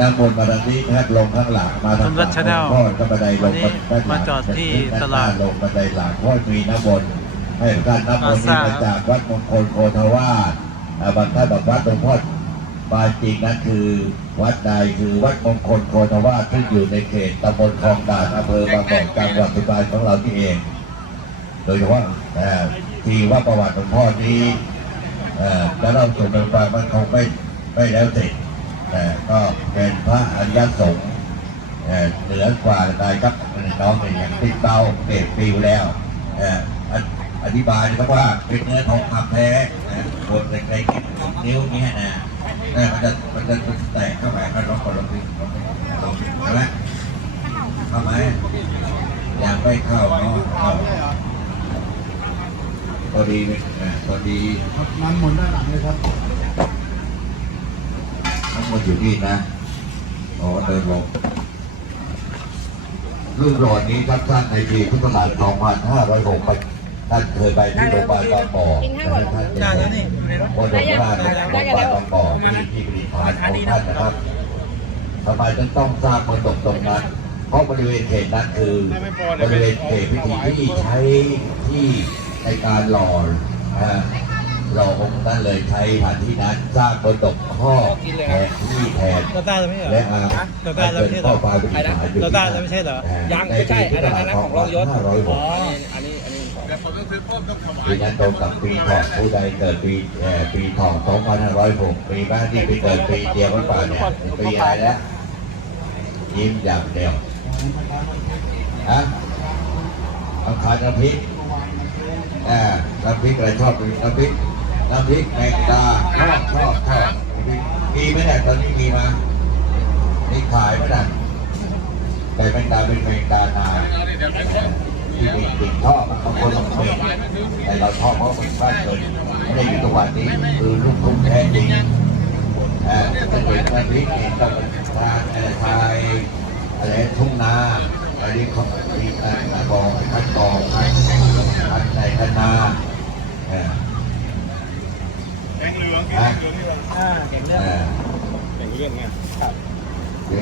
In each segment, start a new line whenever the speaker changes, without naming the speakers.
น้ำมนต์มาดังนี้นะครับลงข้างหลังมาทางหลัง
สมรัช Channel
พ่อก็บันไดลง
วันนี้
ด้านหลัง
มาจอดที่ตลาด
ลงบันไดหลังเพราะมีน้ำมนต์ให้ท่านน้ำมนต์
อา
นี้
สา
มาจากวัดมงคลโคทวาสอ่าบางท่านบอกวัดหลวงพ่อปาจริงนั้นคือวัดใดคือวัดมงคลโคทวาสซึ่งอยู่ในเขตตำบลคลองด่านอำเภอบางบ่อจังหวัดสุพรรณของเราที่เอง โดยเฉพาะเอ่อที่ว่าประวัติหลวงพ่อนี้เอ่อจะเล่าสู่กันฟังมันคงไม่ไม่แล้วเสร็จแต่ก็ เป็นพระอริยสงฆ์เอ่อเหนือกว่าใดครับน้องเป็นอย่างติดเตาเปรตปิวแล้วเอ่ออธิอธิบายนะครับว่าเป็นเนื้อทองคำแท้นะบนในในนิ้วเนี้ยนะเออมันจะมันจะมันจะแตกเข้าไปมันร้องก่อนร้องดิร้องดิร้องดิใช่ไหมเข้าไหมยังไม่เข้าเนาะเข้าพอดีเลยอ่าพอดี
ครับน้ำมนต์ด้านหลังเลยครับ
ทั้งหมดอยู่นี่นะ อ๋อเดินลงรุ่นหลอดนี้ครับท่านในปีพุทธศักราช2506ท่านเคยไปที่โรงพยาบาลบางบ่อนะท่าน
ได้แล้วนี่
ว่าโรงพยาบาลโรงพยาบาลบางบ่อที่ที่ผลิตภัณฑ์ของท่านนะครับทำไมถึงต้องสร้างมรดกตรงนั้น เพราะบริเวณเขตนั้นคือบริเวณเขตพิธีที่ใช้ที่ในการหล่อ นะฮะหล่อองค์นั้นเลยใช้สถานที่นั้นสร้างมรดกข้อแทนที่แทน
เราได้แล้วไม่ใช่เหร
และ
อ
อา
เราได้แล้วไม่ใช่เหรอ
ข้อความเป็นหมายอยู่
เราได้แล้วไม่ใช่เหรอ
ยังไม่ใช่อันนั้นอันนั้นของรองยศ
ห้าร้อยห
อ๋
ก
อ
อันนี้อันนี้ของ
ปีนั้นตรงกับปีทองผู้ใดเกิดปีเอ่อปีทอง2506ปีบ้านที่ไปเกิดปีเดียวกันป่าเนี่ยปีอะไรแล้วยิ้มอย่างเดียวฮะอังคารน้ำพริกอ่าน้ำพริกอะไรชอบน้ำพริก น้ำพริกแมงดาชอบชอบชอบมีไหมเนี่ยตอนนี้มีมามีขายไหมน่ะแต่แมงดาเป็นแมงดานาที่มีกลิ่นชอบบางคนบางคนแต่เราชอบเพราะมันบ้านเกิดไม่ได้อยู่จังวัดนี้คือลูกทุ่งแท้จริงอ่าจะเห็นน้ำพริกเห็นกับทางเอ่อทายอะไรทุ่งนาอันนี้เขามีการกองคัดกองคัดคัดในคันนาเอ่อ
แกงเหลือง
ฮะ
อ่าเก่งเรื่อง
เอ่อ
แกงเหลืองไง
เดี๋ย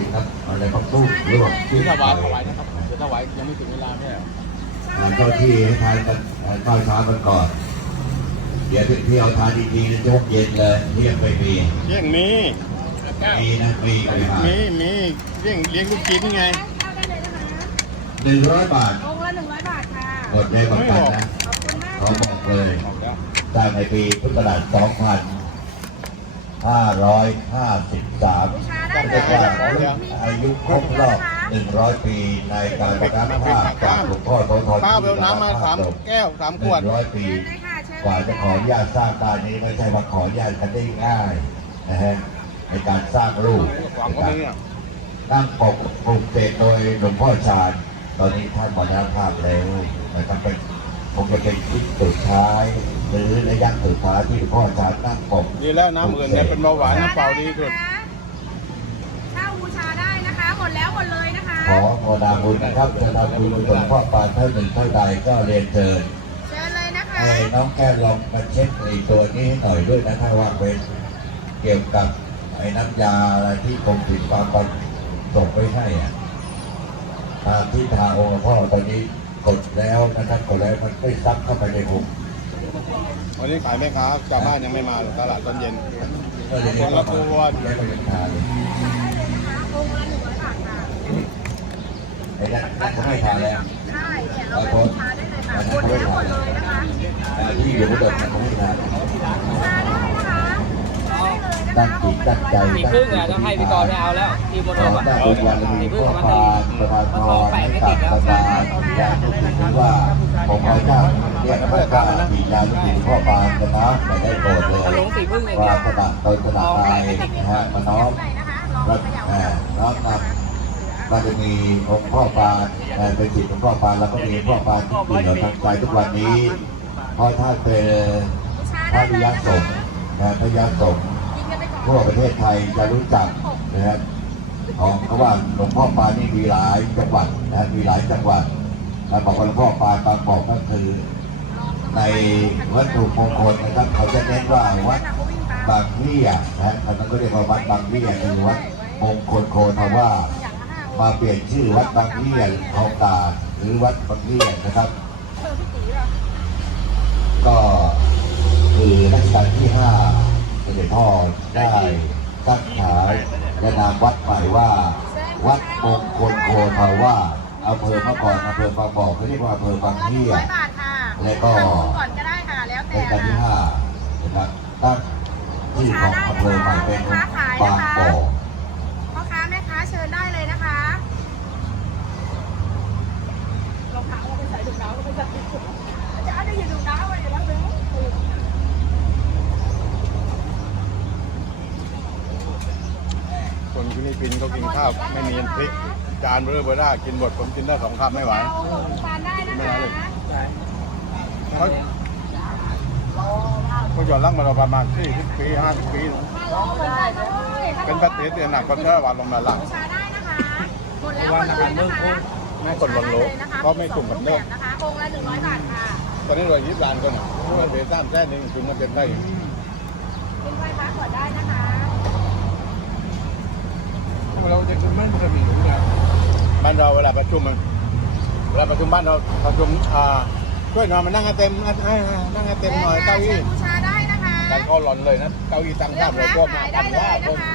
ว ครับอะไรพักตู้หรือว่า
ถือถวายถวายนะครับเดี๋ยวถวายยังไม่ถึงเวลาไม่ใช่เหรอ
ทานข้าวที่ให้ทานกันทานข้าวเช้ากันก่อน เดี๋ยวเที่ยวทานดีๆนะยกเย็นเลยเที่ยงไม่มี
เลี้ยงมี
มีนะมีไปมา
มีมีเลี้ยงเลี้ยงลูกชิ้นไง
หนึ่งร้อยบาท
องค์ละหนึ่งร้อยบาทค่ะ
หมดได้ประกันนะ
ขอบคุณมาก
ขอบอกเลย
ออกแล้ว
สร้างในปีพุทธศักราชสองพัน ห้าร้อยห้าสิบสาม
บูชาได้
ก็
เล
จะ
ย
ว่า
นะคะ
อายุครบรอบหนึ่งร้อยปีในการประกาศภาพจากหลวงพ่อโสธร
ป้าไปเอาน้ำมาสามแก้วสาม
ห
ขวด
นึ่งร้อยปี
เชิญเลยค่ะเชิญ
กว่าจะขออนุญาตสร้างบ้านนี้ไม่ใช่ว่าขออนุญาตกันได้ง่ายนะฮะในการสร้างรูป
หวังก็มีอะ
ตั้งปกปลูกเสกโดยหลวงพ่อชาญตอนนี้ท่านมรณภาพแล้วนะครับเป็น คงจะเป็นชิ้นสุดท้าย หรือระยะสุดท้ายที่หลวงพ่อชาญตั้งปก
ดีแล้วน้ำอื่นเนี่ยเป็นเบาหวานน้ำเปล่าดีสุด
เช่าบูชาได้นะคะ หมดแล้วหมดเลยนะคะ
ขอโมนาบุญนะครับจะนำบุญหลวงพ่อปานเท่าหนึ่งเท่าใดก็เรียนเชิญ
เชิญเลยนะคะ
ให้น้องแก้วลองมาเช็คไอ้ตัวนี้ให้หน่อยด้วยนะครับว่าเป็นเกี่ยวกับไอ้น้ำยาอะไรที่กรมศิลปากรส่งไปให้อะตามที่ทางองค์พ่อตอนนี้ กดแล้วนะครับกดแล้วมันไม่ซับเข้าไปในหุบ
วันนี้ขายไหมครับชาวบ้านยังไม่มาเลยตลาดตอนเย็น
ก็เลย
คนละตัว
แล้วก็เป็นทานเลย
องค์ละหนึ่งร้อยบาทค่ะ
ไอ้นั่นนั่นเขาไม่ทานแล้ว
ใช่เนี่ยเราไปบูชาได้เลยค่ะหมดแล้วหมดเลยนะคะ
อ่าที่อยู่บนเดิมเขาไม่ทาน ตั้งจิตตั้งใจ
สีพึ่งอะต้องให้พี่กรณ์ไม่เอาแล้วที่บน
ข
ร
อ
ถอะ
ได้บุญวันมีพ่อพานประธานพรให้กับประธานญาติทุกท่านว่าผมขอเจ้าเรียกพระเจ้าบิดาลูกศิษย์พ่อปานกันนะไม่ได้โปรดเลย
หลวงสีพึ่งอย่าง
ว่า
เดียว
ขณะโดยขณะตายนะฮะมาน้อม
ไหนนะคะลอง
รับ
เขย่า
อ่าน้อมนำมันจะมีองค์พ่อปานเอ่อเป็นจิตของพ่อปานแล้วก็มีพ่อปานที่อยู่เหนือทางใจทุกวันนี้เพราะท่านเป็น
บูชา
พ
ได้
ระ
เล
ริ
ย
ย
นะ
ส
คะ
งฆ์นะพระริยสงฆ์ ทั่วประเทศไทยจะรู้จักนะครับของเขาว่าหลวงพ่อปานนี่มีหลายจังหวัดนะมีหลายจังหวัดแล้วบอกว่าหลวงพ่อปานบางบอกก็คือในวัตถุมงคลนะครับ เขาจะเน้นว่าวัดบางเบี้ยนะฮะอันนั้นก็เรียกว่าวัดบางเบี้ยคือวัดมงคลโคทว่ามาเปลี่ยนชื่อวัดบางเยี่ยนทองกาหรือวัดบางเยี่ยนนะครับ ก็คือรัชกาลที่ห้า สมเด็จพ่อได้ตั้งฉายและนามวัดใหม่ว่า วัดมงคลโคทาวาสอำเภอเมื่อก่อนอำเภอบางบ่อเขาเรียกว่าอำเภอบางเยี่ย
ร้
น
อยบาทค่ะ
แล้วก็
ทำบุญก่อนก็ได้ค่ะแล้วแต่
รัชกาลที่ห้านะครับตั้งชื่อของอำเภอใหม่เป็นบางบ่อ
พ่อค้าแม่ค้าเชิญได้เลยนะคะรองเท้าเราไปใส่ถุงเท้าเราไปใส่ถุงเท้าจะเอาได้ยินถุงเท้าไว้อยู่แล้วนึง
คนฟิลิ ปปินส์เขากินข้าวไม่มีพริก จานเบอร์เบอร์ด้ากินหมดผมกินได้สองคำไม่ไหว
เอาทานได้นะคะ
เขาเขาหย่อนล่างมาเราประมาณสี่สิบปีห้าสิบปี เป็นปฏิเสธหนักก็เท่าวันลงมาหลัง
ชาได้นะคะหมดแล้วหมดเลยนะคะ
ไม่คนวันโลก็ไม่สุ่มกับเนื้อ
นะคะองค์ละหนึ่งร้อยบาทค่ะ
ตอนนี้เรายิบลานก่อนนะเพราะว่าเบต้ามแท้หนึ่งถึงมันเป็นได้
เป็นไหว้พระก่อนได้นะคะ
เราจะคือมันจะมีทุกอย่างบ้านเราเวลาประชุมมันเวลาประชุมบ้านเราประชุมอ่าช่วยหน่อยมานั่งให้เต็มให้นั่งให้เต็มหน่อยเก้าอี้
บูชาได้นะคะ
การเขาหลอนเลยนะเก้าอี้ตั้ง
เลื
ข้า
อ
ม
ก
เรา
นะ
พวกมา
ขายได้
ทำ
เล
ว่ายค
นะ
น
คะ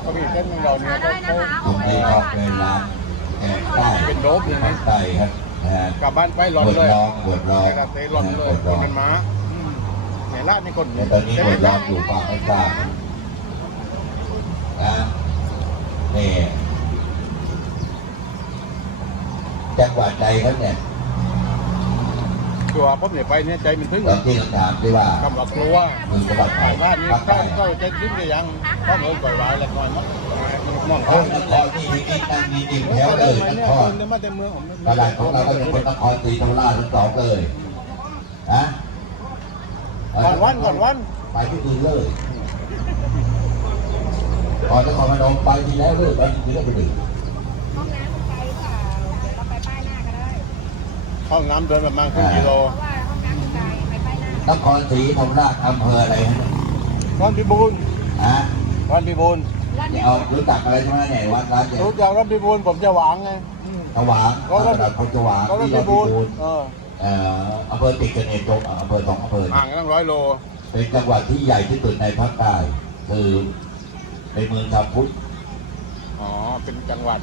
เก้าอี้เส้นหนึ่งเรา
บู
เนี่ย
ชาได้นะคะ
ตรงนี้ก็เป็นร้านแกงใต้
เป็นโดบยังไง
ใต้ครับนะฮะ
กลับบ้านไปหลอน
บวช
เลย
ร้องบวชร้อง
แต่ก็เตะหลอนเลยคนมันม้าไหนล่านี่คน
แต่ตอนนี้บวชร้องอยู่ฝั่งไม่กล้านะ นี่จังหวัดใดครับเนี่ย
ตัวผมเนี่ยไปเนี่ยใจมันถึง
ตอนที่คำถามที่ว่า
คำว่ากลัว
มือจังหวัดไหน
บ้านนี้
ภาค
เข้า
ใต้
เข้าใจขึ้นก็ยังเข้าเมืองก่อยวายแล้วก่อยมั้งมอง
เขา
เขา
นครที่มีตั้งมีดิ่งแถว
เขา
เล
เดิน
ย
มานเนี่ย
ค
ค
ร
นเดินมาแต่เมืองผม
กระดาษของเราก็ยังเป็นนครศรีธรรมราชทั้งสองเลยนะ
ก่อนวันก่อนวัน
ไปที่อื่นเลย ก่อนนครพนมไปที่แล้วเลยไปที่แล้วไปดื่ม
ห้องน้ำมันไปหรือเปล่าเดี๋ยวเราไปป้ายหน้าก็ได้
ห้องน้ำเดินประมาณครึ่งกิโล
เพราะว่าห้องน้ำมันไกลไปป้ายหน้าน
ครศรีธรรมราชอำเภออะไรฮะ
วัดพิบูล
ฮะ
วัดพิบูล
วันนี้
เอารู้จักอะไรใช่ไหมเนี่ยวัดร้านเนี่ย
รู้จักวัดพิบูลผมจะหวังไง
ถวางวัดระดับคนถวาง
วัด
ที่
พิ
ราช
บูล
บูรณ์
เออ
เอ่ออำเภอติดกันเองตรงอำเภอสองอำเภอ
ห่างกันตั้งร้อยโล
เป็นจังหวัดที่ใหญ่ที่สุดในภาคใต้คือ เป็นเมืองชาวพุทธ
อ๋อ เป็นจังหวัด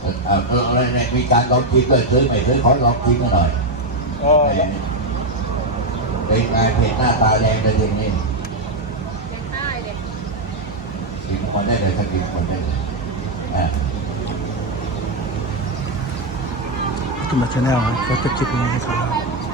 เอ่อเอ่ออะไรเนี่ยมีการลองชิมเลยซื้อไม่ซื้อขอลองชิมกันหน่อย
เออ
เป็นไงเผ็ดหน้าตาแดงเลยอย่างนี้
ยังใต้เลย
ชิมคนได้เลยสักชิมคนได้เลยอะ
ขึ้นมาชาแนลครับก็จะคลิปนี้นะครับ
ไปบูช